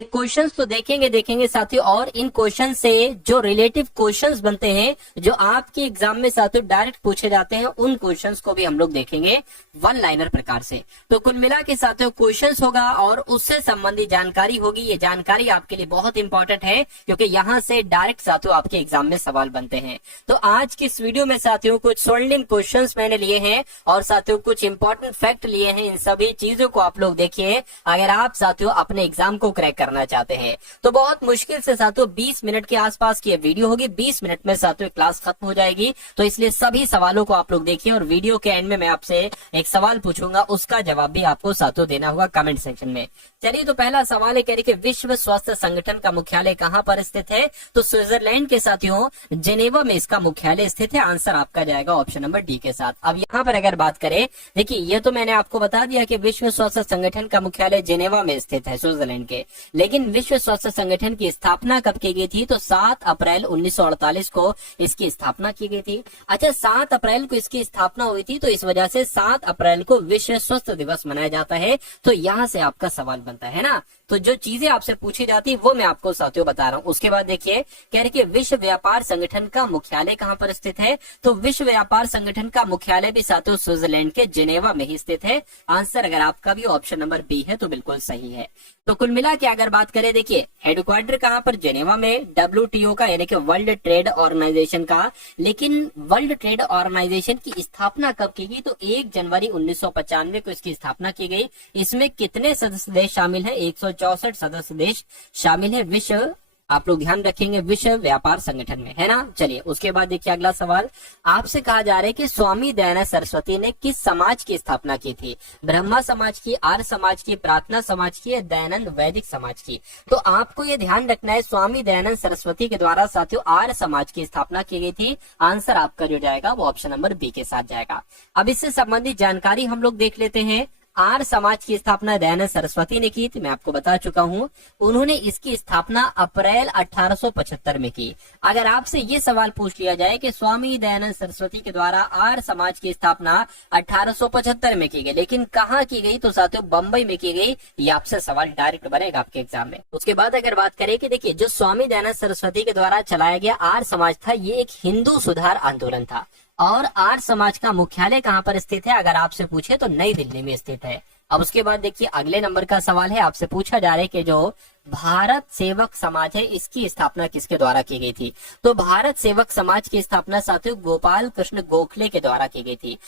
Questions तो देखेंगे साथियों, और इन क्वेश्चन से जो रिलेटिव क्वेश्चंस बनते हैं जो आपके एग्जाम में साथियों डायरेक्ट पूछे जाते हैं, उन क्वेश्चंस को भी हम लोग देखेंगे वन लाइनर प्रकार से। तो कुल मिला के साथियों क्वेश्चंस होगा और उससे संबंधित जानकारी होगी। ये जानकारी आपके लिए बहुत इंपॉर्टेंट है क्योंकि यहाँ से डायरेक्ट साथियों आपके एग्जाम में सवाल बनते हैं। तो आज की इस वीडियो में साथियों कुछ स्वर्णिम क्वेश्चन मैंने लिए हैं और साथियों कुछ इंपॉर्टेंट फैक्ट लिए हैं। इन सभी चीजों को आप लोग देखिए अगर आप साथियों अपने एग्जाम को क्रैक करना चाहते हैं। तो बहुत मुश्किल से साथियों 20 मिनट के आसपास की वीडियो होगी, 20 मिनट में साथियों क्लास खत्म हो जाएगी। तो इसलिए सभी सवालों को आप लोग देखिए और वीडियो के एंड में मैं आपसे एक सवाल पूछूंगा, उसका जवाब भी आपको साथियों देना होगा कमेंट सेक्शन में। चलिए तो पहला सवाल है, कह रही कि विश्व स्वास्थ्य संगठन का मुख्यालय कहां पर स्थित है? तो स्विट्जरलैंड के साथियों जेनेवा में इसका मुख्यालय स्थित है। आंसर आपका जाएगा ऑप्शन नंबर डी के साथ। अब यहाँ पर अगर बात करें, देखिए ये तो मैंने आपको बता दिया कि विश्व स्वास्थ्य संगठन का मुख्यालय जेनेवा में स्थित है स्विट्जरलैंड के, लेकिन विश्व स्वास्थ्य संगठन की स्थापना कब की गई थी? तो 7 अप्रैल 1948 को इसकी स्थापना की गई थी। अच्छा, 7 अप्रैल को इसकी स्थापना हुई थी तो इस वजह से 7 अप्रैल को विश्व स्वास्थ्य दिवस मनाया जाता है। तो यहाँ से आपका सवाल बनता है ना। तो जो चीजें आपसे पूछी जाती है वो मैं आपको साथियों बता रहा हूँ। उसके बाद देखिए कह रहे कि विश्व व्यापार संगठन का मुख्यालय कहाँ पर स्थित है? तो विश्व व्यापार संगठन का मुख्यालय भी साथियों स्विट्जरलैंड के जेनेवा में ही स्थित है। आंसर अगर आपका भी ऑप्शन नंबर बी है तो बिल्कुल सही है। तो कुल मिला के अगर बात करें, देखिए हेडक्वार्टर कहाँ पर? जेनेवा में। WTO का यानी कि वर्ल्ड ट्रेड ऑर्गेनाइजेशन का, लेकिन वर्ल्ड ट्रेड ऑर्गेनाइजेशन की स्थापना कब की गई? तो 1 जनवरी 1995 को इसकी स्थापना की गई। इसमें कितने सदस्य देश शामिल है? 164 सदस्य देश शामिल है विश्व, आप लोग ध्यान रखेंगे, विश्व व्यापार संगठन में, है ना। चलिए उसके बाद देखिए अगला सवाल आपसे कहा जा रहा है कि स्वामी दयानंद सरस्वती ने किस समाज की स्थापना की थी? ब्रह्मा समाज की, आर्य समाज की, प्रार्थना समाज की, दयानंद वैदिक समाज की? तो आपको ये ध्यान रखना है स्वामी दयानंद सरस्वती के द्वारा साथियों आर्य समाज की स्थापना की गई थी। आंसर आपका जो जाएगा वो ऑप्शन नंबर बी के साथ जाएगा। अब इससे संबंधित जानकारी हम लोग देख लेते हैं। आर्य समाज की स्थापना दयानंद सरस्वती ने की थी, मैं आपको बता चुका हूं। उन्होंने इसकी स्थापना अप्रैल 1875 में की। अगर आपसे ये सवाल पूछ लिया जाए कि स्वामी दयानंद सरस्वती के द्वारा आर्य समाज की स्थापना 1875 में की गई, लेकिन कहाँ की गई? तो साथियों बंबई में की गई। ये आपसे सवाल डायरेक्ट बनेगा आपके एग्जाम में। उसके बाद अगर बात करें कि देखिए जो स्वामी दयानंद सरस्वती के द्वारा चलाया गया आर्य समाज था, ये एक हिंदू सुधार आंदोलन था। और आर्य समाज का मुख्यालय कहाँ पर स्थित है? अगर आपसे पूछे तो नई दिल्ली में स्थित है। अब उसके बाद देखिए अगले नंबर का सवाल है, आपसे पूछा जा रहा है कि जो भारत सेवक समाज है इसकी स्थापना किसके द्वारा की गई थी? तो भारत सेवक समाज की स्थापना साथियों गोपाल कृष्ण गोखले के द्वारा की गई थी।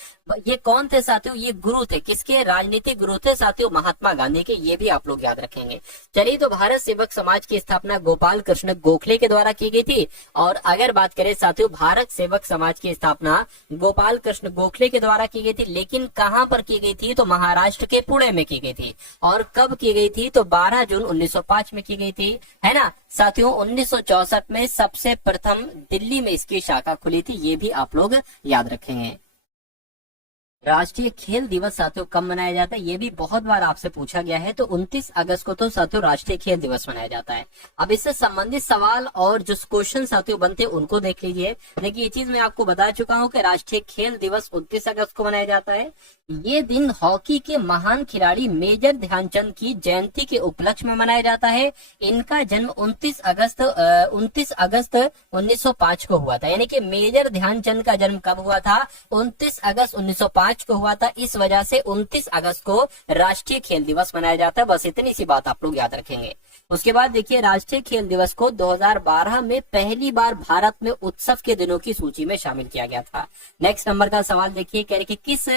ये कौन थे साथियों? ये गुरु थे, किसके? राजनीतिक गुरु थे साथियों, महात्मा गांधी के। ये भी आप लोग याद रखेंगे। चलिए तो भारत सेवक समाज की स्थापना गोपाल कृष्ण गोखले के द्वारा की गई थी। और अगर बात करें साथियों भारत सेवक समाज की स्थापना गोपाल कृष्ण गोखले के द्वारा की गई थी, लेकिन कहां पर की गई थी? तो महाराष्ट्र के पुणे में की गई थी। और कब की गई थी? तो 12 जून 1905 में की गई थी, है ना साथियों। 1964 में सबसे प्रथम दिल्ली में इसकी शाखा खुली थी, ये भी आप लोग याद रखेंगे। राष्ट्रीय खेल दिवस साथियों कब मनाया जाता है? ये भी बहुत बार आपसे पूछा गया है। तो 29 अगस्त को तो साथियों राष्ट्रीय खेल दिवस मनाया जाता है। अब इससे संबंधित सवाल और जो क्वेश्चन साथियों बनते हैं उनको देख लीजिए। देखिए ये चीज मैं आपको बता चुका हूँ कि राष्ट्रीय खेल दिवस 29 अगस्त को मनाया जाता है। ये दिन हॉकी के महान खिलाड़ी मेजर ध्यानचंद की जयंती के उपलक्ष्य में मनाया जाता है। इनका जन्म 29 अगस्त 1905 को हुआ था। यानी कि मेजर ध्यानचंद का जन्म कब हुआ था? 29 अगस्त 1905 को हुआ था। इस वजह से 29 अगस्त को राष्ट्रीय खेल दिवस मनाया जाता है। बस इतनी सी बात आप लोग याद रखेंगे। उसके बाद देखिए राष्ट्रीय खेल दिवस को 2012 में पहली बार भारत में उत्सव के दिनों की सूची में शामिल किया गया था। नेक्स्ट नंबर का सवाल देखिए, कह रहे कि किस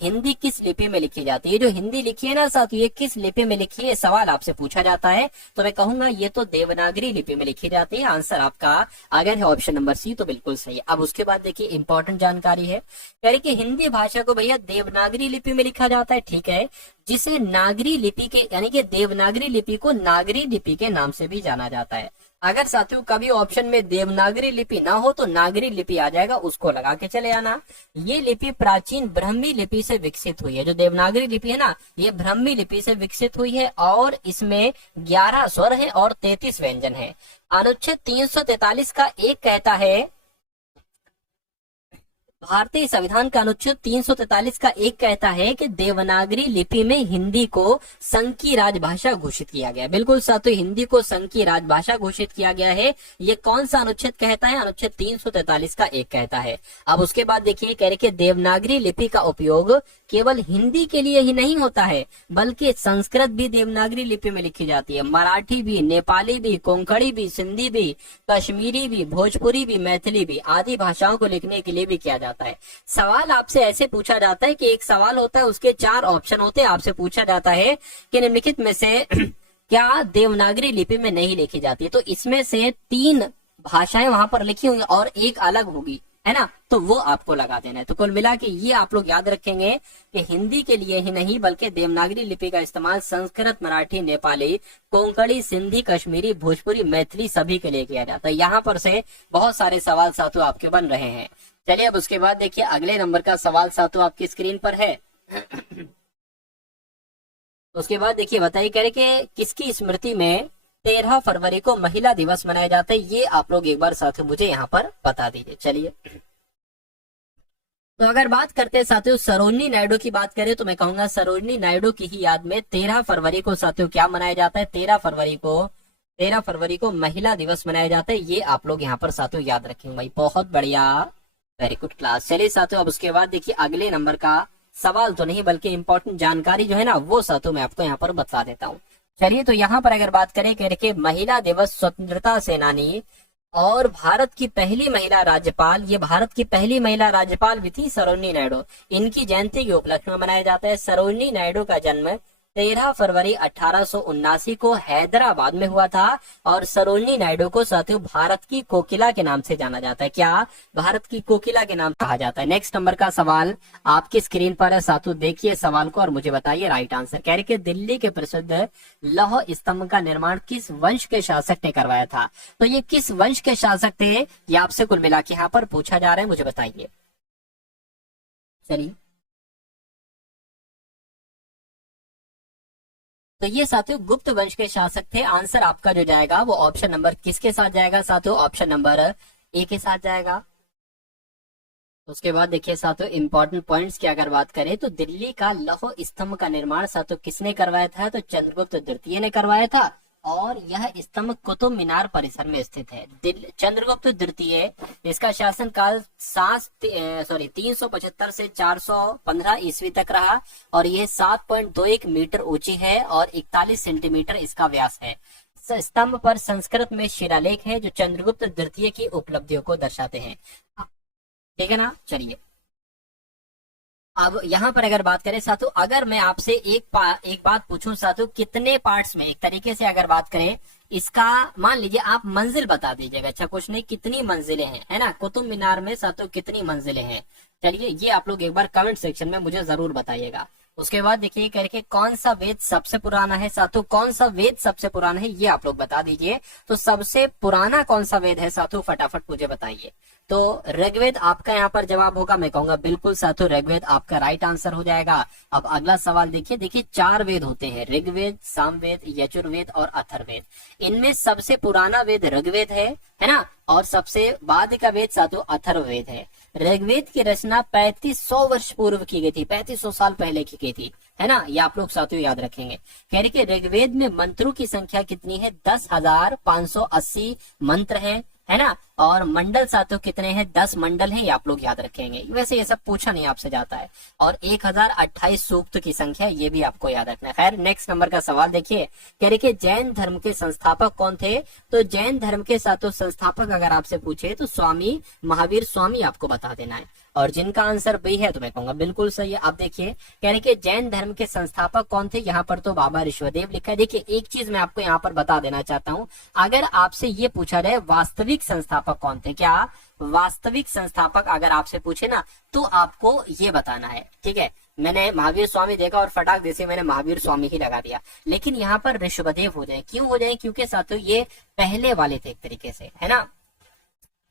हिंदी किस लिपि में लिखी जाती है? ये जो हिंदी लिखी है ना साथियों, ये किस लिपि में लिखी है? सवाल आपसे पूछा जाता है तो मैं कहूंगा ये तो देवनागरी लिपि में लिखी जाती है। आंसर आपका अगर है ऑप्शन नंबर सी तो बिल्कुल सही है। अब उसके बाद देखिए इंपॉर्टेंट जानकारी है, कह रहे कि हिंदी भाषा को भैया देवनागरी लिपि में लिखा जाता है, ठीक है, जिसे नागरी लिपि के यानी कि देवनागरी लिपि को नागरी लिपि के नाम से भी जाना जाता है। अगर साथियों कभी ऑप्शन में देवनागरी लिपि ना हो तो नागरी लिपि आ जाएगा, उसको लगा के चले आना। ये लिपि प्राचीन ब्राह्मी लिपि से विकसित हुई है। जो देवनागरी लिपि है ना, ये ब्राह्मी लिपि से विकसित हुई है और इसमें 11 स्वर है और 33 व्यंजन है। अनुच्छेद 343 का एक कहता है भारतीय संविधान का अनुच्छेद 343 का एक कहता है कि देवनागरी लिपि में हिंदी को संघ की राजभाषा घोषित किया गया। बिल्कुल साथियों, हिंदी को संघ की राजभाषा घोषित किया गया है। ये कौन सा अनुच्छेद कहता है? अनुच्छेद 343 का एक कहता है। अब उसके बाद देखिए, कह रहे कि देवनागरी लिपि का उपयोग केवल हिंदी के लिए ही नहीं होता है, बल्कि संस्कृत भी देवनागरी लिपि में लिखी जाती है, मराठी भी, नेपाली भी, कोंकणी भी, सिंधी भी, कश्मीरी भी, भोजपुरी भी, मैथिली भी आदि भाषाओं को लिखने के लिए भी किया जाता है। सवाल आपसे ऐसे पूछा जाता है कि एक सवाल होता है, उसके 4 ऑप्शन होते हैं। आपसे पूछा जाता है कि निम्नलिखित में से क्या देवनागरी लिपि में नहीं लिखी जाती है? तो इसमें से 3 भाषाएं वहां पर लिखी होंगी और एक अलग होगी, है ना, तो वो आपको लगा देना है। तो कुल मिला के ये आप लोग याद रखेंगे कि हिंदी के लिए ही नहीं बल्कि देवनागरी लिपि का इस्तेमाल संस्कृत, मराठी, नेपाली, कोंकणी, सिंधी, कश्मीरी, भोजपुरी, मैथिली सभी के लिए किया जाता है। यहाँ पर से बहुत सारे सवाल साथियों आपके बन रहे हैं। चलिए अब उसके बाद देखिए अगले नंबर का सवाल साथियों आपकी स्क्रीन पर है। उसके बाद देखिए बताइए, कह रहे कि किसकी स्मृति में 13 फरवरी को महिला दिवस मनाया जाता है? ये आप लोग एक बार साथियों मुझे यहाँ पर बता दीजिए। चलिए, तो अगर बात करते हैं साथियों सरोजिनी नायडू की बात करें तो मैं कहूंगा सरोजिनी नायडू की ही याद में 13 फरवरी को साथियों क्या मनाया जाता है? 13 फरवरी को महिला दिवस मनाया जाता है। ये आप लोग यहाँ पर साथियों याद रखेंगे भाई। बहुत बढ़िया, वेरी गुड क्लास। चलिए साथियों अब उसके बाद देखिए अगले नंबर का सवाल तो नहीं बल्कि इंपॉर्टेंट जानकारी जो है ना वो साथियों मैं आपको यहाँ पर बता देता हूँ। चलिए, तो यहाँ पर अगर बात करें कि महिला दिवस स्वतंत्रता सेनानी और भारत की पहली महिला राज्यपाल, ये भारत की पहली महिला राज्यपाल भी थी सरोजिनी नायडू। इनकी जयंती के उपलक्ष्य में मनाया जाता है। सरोजिनी नायडू का जन्म 13 फरवरी 1879 को हैदराबाद में हुआ था और सरोजिनी नायडू को साथियों भारत की कोकिला के नाम से जाना जाता है। क्या? भारत की कोकिला के नाम कहा जाता है। नेक्स्ट नंबर का सवाल आपकी स्क्रीन पर है साथियों, देखिए सवाल को और मुझे बताइए राइट आंसर। कह रहे कि दिल्ली के प्रसिद्ध लौह स्तंभ का निर्माण किस वंश के शासक ने करवाया था? तो ये किस वंश के शासक थे ये आपसे कुल मिला के यहाँ पर पूछा जा रहा है, मुझे बताइए। चलिए, तो ये साथियों गुप्त वंश के शासक थे। आंसर आपका जो जाएगा वो ऑप्शन नंबर किसके साथ जाएगा साथियों? ऑप्शन नंबर ए के साथ जाएगा। उसके बाद देखिए साथियों इंपॉर्टेंट पॉइंट्स की अगर बात करें तो दिल्ली का लौह स्तंभ का निर्माण साथियों किसने करवाया था? तो चंद्रगुप्त द्वितीय ने करवाया था और यह स्तंभ कुतुब मीनार परिसर में स्थित है। चंद्रगुप्त द्वितीय, इसका शासन काल 375 से 415 ईस्वी तक रहा और यह 7.21 मीटर ऊंची है और 41 सेंटीमीटर इसका व्यास है। स्तंभ पर संस्कृत में शिलालेख है जो चंद्रगुप्त द्वितीय की उपलब्धियों को दर्शाते हैं। ठीक है ना। चलिए, अब यहाँ पर अगर बात करें साथियों, अगर मैं आपसे एक बात पूछूं साथियों, कितने पार्ट्स में, एक तरीके से अगर बात करें इसका, मान लीजिए आप मंजिल बता दीजिएगा। अच्छा कुछ नहीं, कितनी मंजिलें हैं, है ना, कुतुब मीनार में साथियों कितनी मंजिलें हैं? चलिए ये आप लोग एक बार कमेंट सेक्शन में मुझे जरूर बताइएगा। उसके बाद देखिए करके कौन सा वेद सबसे पुराना है साथियों? कौन सा वेद सबसे पुराना है ये आप लोग बता दीजिए। तो सबसे पुराना कौन सा वेद है साथियों, फटाफट मुझे बताइए। तो ऋग्वेद आपका यहाँ पर जवाब होगा। मैं कहूंगा बिल्कुल साथियों ऋग्वेद आपका राइट आंसर हो जाएगा। अब अगला सवाल देखिए 4 वेद होते हैं, ऋग्वेद, सामवेद, यजुर्वेद और अथर्ववेद। इनमें सबसे पुराना वेद ऋग्वेद है ना, और सबसे बाद का वेद साथियों अथर्ववेद है। ऋग्वेद की रचना 3500 वर्ष पूर्व की गई थी, 3500 साल पहले की गई थी, है ना, ये आप लोग साथियों याद रखेंगे। कह रहे कि ऋग्वेद में मंत्रों की संख्या कितनी है? 10,580 मंत्र है ना, और मंडल साथियों कितने हैं? 10 मंडल हैं, ये आप लोग याद रखेंगे। वैसे ये सब पूछा नहीं आपसे जाता है। और 1028 सूक्त की संख्या, ये भी आपको याद रखना है। खैर नेक्स्ट नंबर का सवाल देखिए, कह रहे कि जैन धर्म के संस्थापक कौन थे? तो जैन धर्म के साथियों संस्थापक अगर आपसे पूछे तो स्वामी महावीर स्वामी आपको बता देना है। और जिनका आंसर बी है तो मैं कहूंगा बिल्कुल सही है। अब देखिए कह रहे कि जैन धर्म के संस्थापक कौन थे? यहाँ पर तो बाबा ऋषभदेव लिखा है। देखिए एक चीज मैं आपको यहाँ पर बता देना चाहता हूँ, अगर आपसे ये पूछा जाए वास्तविक संस्थापक कौन थे, क्या वास्तविक संस्थापक अगर आपसे पूछे ना तो आपको ये बताना है। ठीक है, मैंने महावीर स्वामी देखा और फटाक जैसे मैंने महावीर स्वामी ही लगा दिया, लेकिन यहाँ पर ऋषभदेव हो जाए। क्यों हो जाए? क्योंकि साथियों ये पहले वाले थे एक तरीके से, है ना।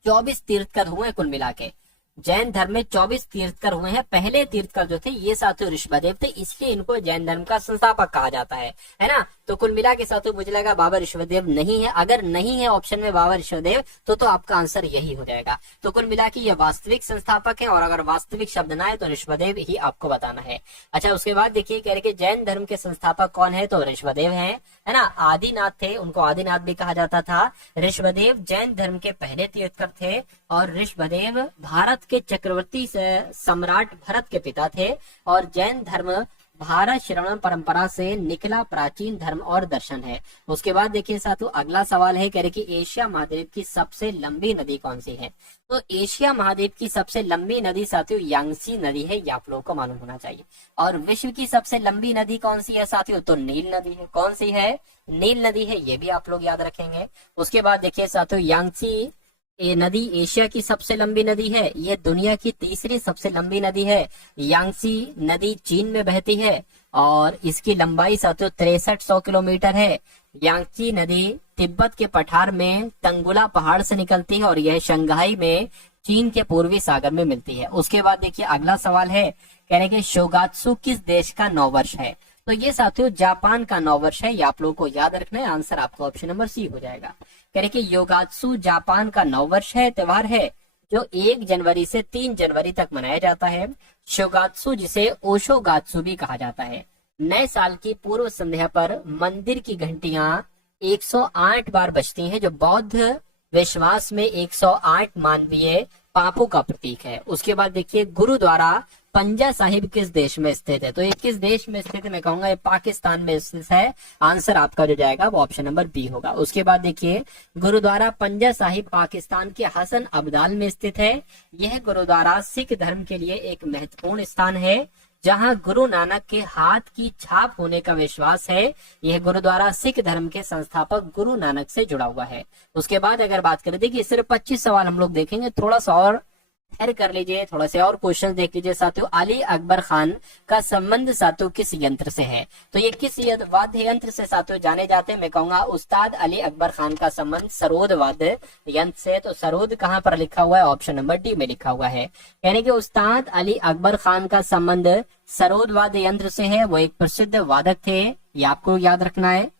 24 तीर्थकर हुए कुल मिला के, जैन धर्म में 24 तीर्थकर हुए हैं। पहले तीर्थकर जो थे ये साथियों ऋषभदेव थे, इसलिए इनको जैन धर्म का संस्थापक कहा जाता है ना। तो कुल मिला के साथ मुझे लगा बाबा ऋषभदेव नहीं है। अगर नहीं है ऑप्शन में बाबा ऋषभदेव तो आपका आंसर यही हो जाएगा। तो कुल मिला के ये वास्तविक संस्थापक है, और अगर वास्तविक शब्द ना है तो ऋषभदेव ही आपको बताना है। अच्छा, उसके बाद देखिए कह रहे कि जैन धर्म के संस्थापक कौन है, तो ऋषभदेव है ना। आदिनाथ थे, उनको आदिनाथ भी कहा जाता था। ऋषभदेव जैन धर्म के पहले तीर्थंकर थे, और ऋषभदेव भारत के चक्रवर्ती सम्राट भरत के पिता थे, और जैन धर्म भारत श्रवण परंपरा से निकला प्राचीन धर्म और दर्शन है। उसके बाद देखिए साथियों अगला सवाल है, कह रहे कि एशिया महाद्वीप की सबसे लंबी नदी कौन सी है। तो एशिया महाद्वीप की सबसे लंबी नदी साथियों यांगसी नदी है, ये आप लोगों को मालूम होना चाहिए। और विश्व की सबसे लंबी नदी कौन सी है साथियों, तो नील नदी है। कौन सी है, नील नदी है, ये भी आप लोग याद रखेंगे। उसके बाद देखिए साथियों यांगसी ये नदी एशिया की सबसे लंबी नदी है, ये दुनिया की तीसरी सबसे लंबी नदी है। यांगसी नदी चीन में बहती है, और इसकी लंबाई साथियों 6300 किलोमीटर है। यांगसी नदी तिब्बत के पठार में तंगुला पहाड़ से निकलती है, और यह शंघाई में चीन के पूर्वी सागर में मिलती है। उसके बाद देखिए अगला सवाल है, कह रहे कि शोगात्सु किस देश का नववर्ष है। तो ये साथियों जापान का नववर्ष है, ये आप लोगों को याद रखना है। आंसर आपका ऑप्शन नंबर सी हो जाएगा। कह रहे कि योगात्सु जापान का नववर्ष है, त्योहार है जो 1 जनवरी से 3 जनवरी तक मनाया जाता है। शोगात्सु जिसे ओशोगात्सु भी कहा जाता है। नए साल की पूर्व संध्या पर मंदिर की घंटियां 108 बार बजती हैं, जो बौद्ध विश्वास में 108 मानवीय पापों का प्रतीक है। उसके बाद देखिए गुरुद्वारा पंजा साहिब किस देश में स्थित है। तो ये किस देश में स्थित है, मैं कहूंगा ये पाकिस्तान में स्थित है। आंसर आपका जो जाएगा वो ऑप्शन नंबर बी होगा। उसके बाद देखिए गुरुद्वारा पंजा साहिब पाकिस्तान के हसन अब्दाल में स्थित है। यह गुरुद्वारा सिख धर्म के लिए एक महत्वपूर्ण स्थान है, जहां गुरु नानक के हाथ की छाप होने का विश्वास है। यह गुरुद्वारा सिख धर्म के संस्थापक गुरु नानक से जुड़ा हुआ है। उसके बाद अगर बात करें, देखिए सिर्फ 25 सवाल हम लोग देखेंगे, थोड़ा सा और ठहर कर लीजिए, थोड़ा से और क्वेश्चन देख लीजिए साथियों। अली अकबर खान का संबंध साथियों किस यंत्र से है। तो ये किस वाद्य यंत्र से साथियों जाने जाते हैं, मैं कहूंगा उस्ताद अली अकबर खान का संबंध सरोद वाद्य यंत्र से। तो सरोद कहाँ पर लिखा हुआ है, ऑप्शन नंबर डी में लिखा हुआ है। यानी कि उस्ताद अली अकबर खान का संबंध सरोद वाद्य यंत्र से है। वो एक प्रसिद्ध वादक थे, ये आपको याद रखना है।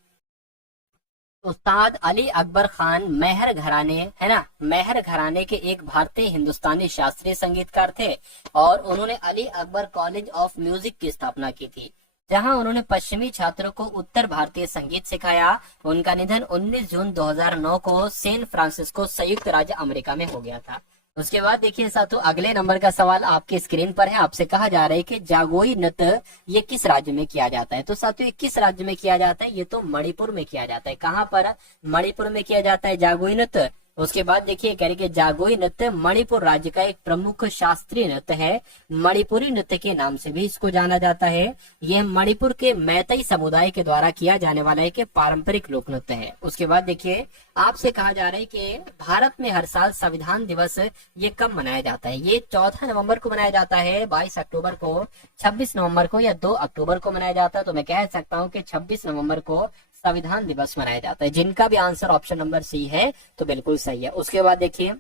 उस्ताद अली अकबर खान मेहर घराने है ना, मेहर घराने के एक भारतीय हिंदुस्तानी शास्त्रीय संगीतकार थे, और उन्होंने Ali Akbar college of music की स्थापना की थी, जहां उन्होंने पश्चिमी छात्रों को उत्तर भारतीय संगीत सिखाया। उनका निधन 19 जून 2009 को सैन फ्रांसिस्को संयुक्त राज्य अमेरिका में हो गया था। उसके बाद देखिए साथियों अगले नंबर का सवाल आपके स्क्रीन पर है। आपसे कहा जा रहा है कि जागोई नृत्य ये किस राज्य में किया जाता है। तो साथियों किस राज्य में किया जाता है, ये तो मणिपुर में किया जाता है। कहाँ पर, मणिपुर में किया जाता है जागोई नृत्य। उसके बाद देखिए कह रहे कि जागोई नृत्य मणिपुर राज्य का एक प्रमुख शास्त्रीय नृत्य है। मणिपुरी नृत्य के नाम से भी इसको जाना जाता है। यह मणिपुर के मैतेई समुदाय के द्वारा किया जाने वाला एक पारंपरिक लोक नृत्य है। उसके बाद देखिए आपसे कहा जा रहा है कि भारत में हर साल संविधान दिवस ये कब मनाया जाता है। ये 14 नवंबर को मनाया जाता है, 22 अक्टूबर को, 26 नवंबर को या 2 अक्टूबर को मनाया जाता है। तो मैं कह सकता हूँ कि 26 नवंबर को संविधान दिवस मनाया जाता है। जिनका भी आंसर ऑप्शन नंबर सी है तो बिल्कुल सही है। उसके बाद देखिए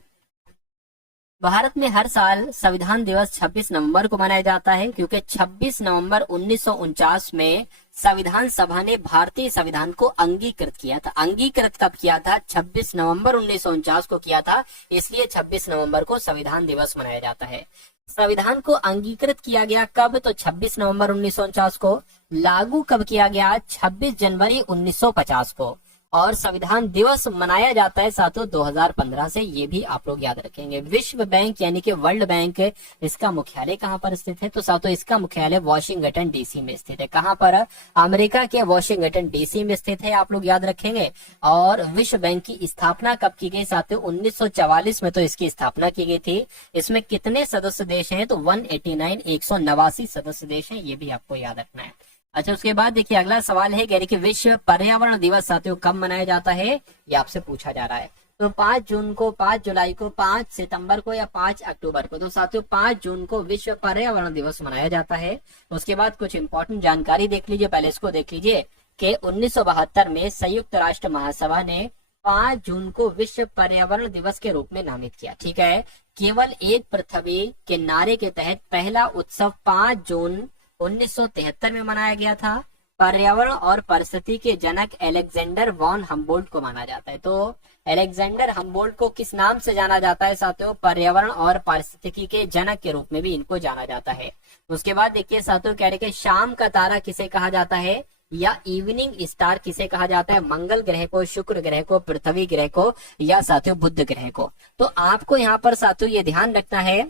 भारत में हर साल संविधान दिवस 26 नवंबर को मनाया जाता है, क्योंकि 26 नवंबर 1949 में संविधान सभा ने भारतीय संविधान को अंगीकृत किया था। अंगीकृत कब किया था, 26 नवंबर 1949 को किया था, इसलिए 26 नवंबर को संविधान दिवस मनाया जाता है। संविधान को अंगीकृत किया गया कब, तो 26 नवंबर 1949 को। लागू कब किया गया, 26 जनवरी 1950 को। और संविधान दिवस मनाया जाता है साथियों 2015 से, ये भी आप लोग याद रखेंगे। विश्व बैंक यानी कि वर्ल्ड बैंक, इसका मुख्यालय कहाँ पर स्थित है, तो साथियों इसका मुख्यालय वॉशिंगटन डीसी में स्थित है। कहाँ पर, अमेरिका के वॉशिंगटन डीसी में स्थित है, आप लोग याद रखेंगे। और विश्व बैंक की स्थापना कब की गई साथियों, 1944 में तो इसकी स्थापना की गई थी। इसमें कितने सदस्य देश हैं, तो 189 189 सदस्य देश हैं, ये भी आपको याद रखना है। अच्छा उसके बाद देखिए अगला सवाल है कि विश्व पर्यावरण दिवस साथियों कब मनाया जाता है, ये आपसे पूछा जा रहा है। तो 5 जून को, 5 जुलाई को, 5 सितंबर को या 5 अक्टूबर को। तो साथियों 5 जून को विश्व पर्यावरण दिवस मनाया जाता है। उसके बाद कुछ इंपॉर्टेंट जानकारी देख लीजिए, पहले इसको देख लीजिए कि 1972 में संयुक्त राष्ट्र महासभा ने 5 जून को विश्व पर्यावरण दिवस के रूप में नामित किया। ठीक है, केवल एक पृथ्वी के नारे के तहत पहला उत्सव 5 जून 1973 में मनाया गया था। पर्यावरण और परिस्थिति के जनक अलेक्जेंडर वॉन हम्बोल्ट को माना जाता है। तो अलेक्जेंडर हम्बोल्ट को किस नाम से जाना जाता है साथियों? पर्यावरण और पारिस्थितिकी के जनक के रूप में भी इनको जाना जाता है। उसके बाद देखिए साथियों, कह रहे कि शाम का तारा किसे कहा जाता है, या इवनिंग स्टार किसे कहा जाता है? मंगल ग्रह को, शुक्र ग्रह को, पृथ्वी ग्रह को, या साथियों बुध ग्रह को। तो आपको यहाँ पर साथियों ये ध्यान रखना है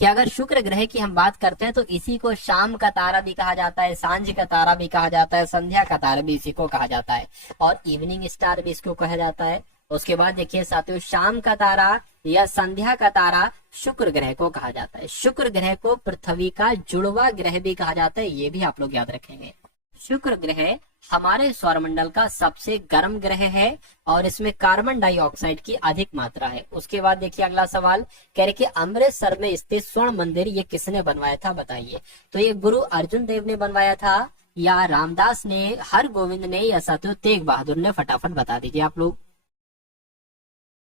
कि अगर शुक्र ग्रह की हम बात करते हैं तो इसी को शाम का तारा भी कहा जाता है, सांझ का तारा भी कहा जाता है, संध्या का तारा भी इसी को कहा जाता है, और इवनिंग स्टार भी इसको कहा जाता है। उसके बाद देखिए साथियों, शाम का तारा या संध्या का तारा शुक्र ग्रह को कहा जाता है। शुक्र ग्रह को पृथ्वी का जुड़वा ग्रह भी कहा जाता है, ये भी आप लोग याद रखेंगे। शुक्र ग्रह हमारे सौरमंडल का सबसे गर्म ग्रह है और इसमें कार्बन डाइऑक्साइड की अधिक मात्रा है। उसके बाद देखिए अगला सवाल, कह रहे कि अमृतसर में स्थित स्वर्ण मंदिर ये किसने बनवाया था, बताइए। तो ये गुरु अर्जुन देव ने बनवाया था, या रामदास ने, हरगोविंद ने, या साथियों तेग बहादुर ने? फटाफट बता दीजिए आप लोग।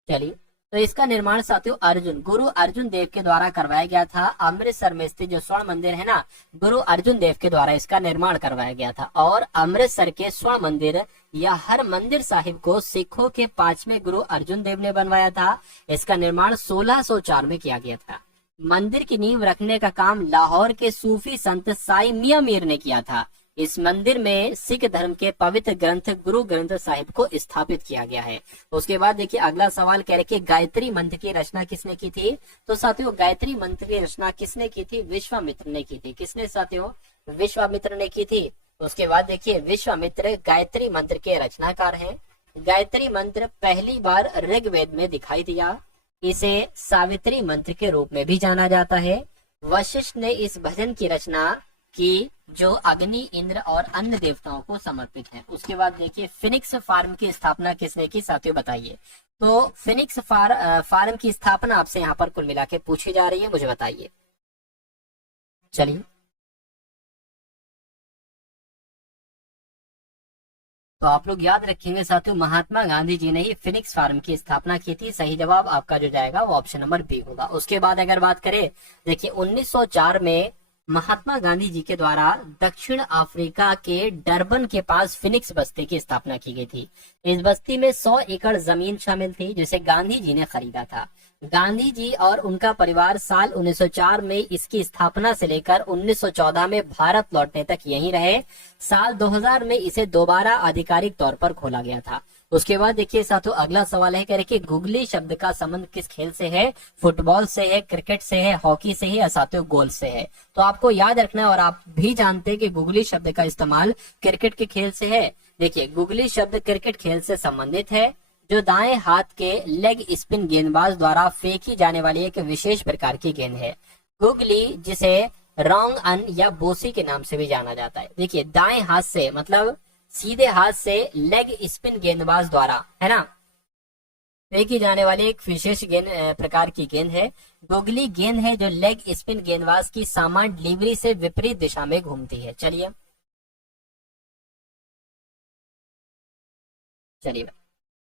चलिए, तो इसका निर्माण साथियों गुरु अर्जुन देव के द्वारा करवाया गया था। अमृतसर में स्थित जो स्वर्ण मंदिर है ना, गुरु अर्जुन देव के द्वारा इसका निर्माण करवाया गया था। और अमृतसर के स्वर्ण मंदिर या हर मंदिर साहिब को सिखों के 5वें गुरु अर्जुन देव ने बनवाया था। इसका निर्माण 1604 में किया गया था। मंदिर की नींव रखने का काम लाहौर के सूफी संत साई मियां मीर ने किया था। इस मंदिर में सिख धर्म के पवित्र ग्रंथ गुरु ग्रंथ साहिब को स्थापित किया गया है। उसके बाद देखिए अगला सवाल, कह रहे कि गायत्री मंत्र की रचना किसने की थी? तो साथियों गायत्री मंत्र की रचना किसने की थी? विश्वामित्र ने की थी। किसने साथियों? विश्वामित्र ने की थी। उसके बाद देखिए विश्वामित्र गायत्री मंत्र के रचनाकार हैं। गायत्री मंत्र पहली बार ऋग्वेद में दिखाई दिया। इसे सावित्री मंत्र के रूप में भी जाना जाता है। वशिष्ठ ने इस भजन की रचना की जो अग्नि, इंद्र और अन्य देवताओं को समर्पित है। उसके बाद देखिए फिनिक्स फार्म की स्थापना किसने की साथियों, बताइए। तो फिनिक्स फार्म की स्थापना आपसे यहाँ पर कुल मिला के पूछी जा रही है, मुझे बताइए। चलिए, तो आप लोग याद रखेंगे साथियों, महात्मा गांधी जी ने ही फिनिक्स फार्म की स्थापना की थी। सही जवाब आपका जो जाएगा वो ऑप्शन नंबर बी होगा। उसके बाद अगर बात करें, देखिए 1904 में महात्मा गांधी जी के द्वारा दक्षिण अफ्रीका के डरबन के पास फिनिक्स बस्ती की स्थापना की गई थी। इस बस्ती में 100 एकड़ जमीन शामिल थी जिसे गांधी जी ने खरीदा था। गांधी जी और उनका परिवार साल 1904 में इसकी स्थापना से लेकर 1914 में भारत लौटने तक यहीं रहे। साल 2000 में इसे दोबारा आधिकारिक तौर पर खोला गया था। उसके बाद देखिए साथियों अगला सवाल है, कह रहे कि गुगली शब्द का संबंध किस खेल से है? फुटबॉल से है, क्रिकेट से है, हॉकी से है, या साथियों गोल्फ से है? तो आपको याद रखना है, और आप भी जानते हैं कि गुगली शब्द का इस्तेमाल क्रिकेट के खेल से है। देखिए गुगली शब्द क्रिकेट खेल से संबंधित है, जो दाएं हाथ के लेग स्पिन गेंदबाज द्वारा फेंकी जाने वाली एक विशेष प्रकार की गेंद है। गुगली, जिसे रॉन्ग अन या बोसी के नाम से भी जाना जाता है। देखिए दाएं हाथ से मतलब सीधे हाथ से लेग स्पिन गेंदबाज द्वारा, है ना, फेंकी जाने वाली एक विशेष गेंद प्रकार की गेंद है। गुगली गेंद है जो लेग स्पिन गेंदबाज की सामान डिलीवरी से विपरीत दिशा में घूमती है। चलिए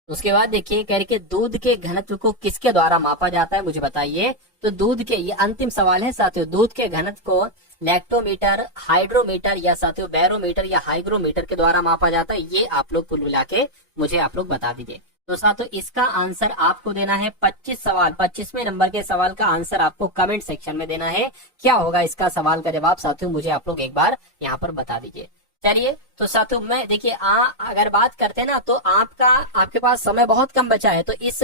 उसके बाद देखिए, कह रहे कि दूध के घनत्व को किसके द्वारा मापा जाता है, मुझे बताइए। तो दूध के, ये अंतिम सवाल है साथियों, दूध के घनत्व को लैक्टोमीटर, हाइड्रोमीटर, या साथियों बैरोमीटर या हाइग्रोमीटर के द्वारा मापा जाता है। ये आप लोग कुल मिला के मुझे आप लोग बता दीजिए। तो साथियों इसका आंसर आपको देना है 25 सवाल, 25वें नंबर के सवाल का आंसर आपको कमेंट सेक्शन में देना है। क्या होगा इसका सवाल का जवाब साथियों, मुझे आप लोग एक बार यहाँ पर बता दीजिए। चलिए तो साथियों मैं देखिए अगर बात करते हैं ना, तो आपके पास समय बहुत कम बचा है, तो इस